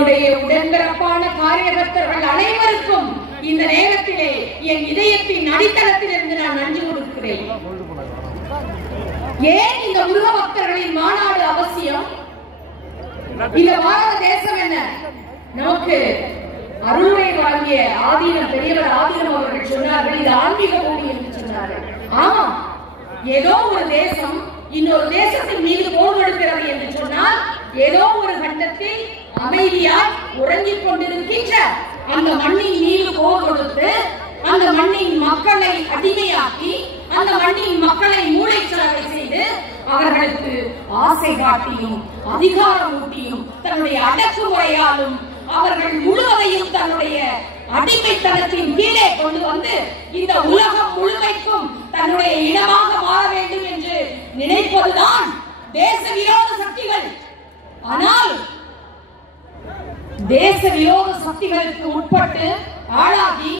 உடன்பிறப்பான காரியகர்த்தர்கள் அனைவருக்கும் இந்த நேரத்திலே என் இதயத்தின் அடித்தளத்திலிருந்து நான் நன்றி கொடுக்கிறேன். ஏன் இந்த முருக பக்தர்களின் மாநாடு அவசியம்? இந்த பாரத தேசம் என்ன நமக்கு அருள்மை வழங்கிய ஆதீனம் பெரியவர் ஆதீனம் அவர்கள் சொன்னார்கள், இது ஆன்மீக பூமி என்று சொன்னார்கள். ஆமாம், ஏதோ ஒரு தேசம் இன்னொரு தேசத்தின் மீது போர் எடுக்கிறது என்று சொன்னால் ஏதோ ஒரு கண்டத்தில் அமைதியாய் உறங்கிக் கொண்டிருக்கின்ற அந்த மண்ணின் மீது போர் கொடுத்து அந்த மண்ணின் மக்களை அடிமையாக்கி அந்த மண்ணின் மக்களை மூளைச்சலவை செய்து அவர்களுக்கு ஆசை காட்டியும் அதிகாரம் ஊட்டியும் தன்னுடைய அடக்குமுறையாலும் அவர்கள் முழுவதையும் தன்னுடைய அடிமைத்தனத்தின் கீழே கொண்டு வந்து இந்த உலகம் முழுமைக்கும் தன்னுடைய இடமாக மாற வேண்டும் என்று நினைப்பதுதான் தேச விரோத சக்திகள். ஆனால் தேச விரோத சக்திகளுக்கு உட்பட்டு ஆளாகி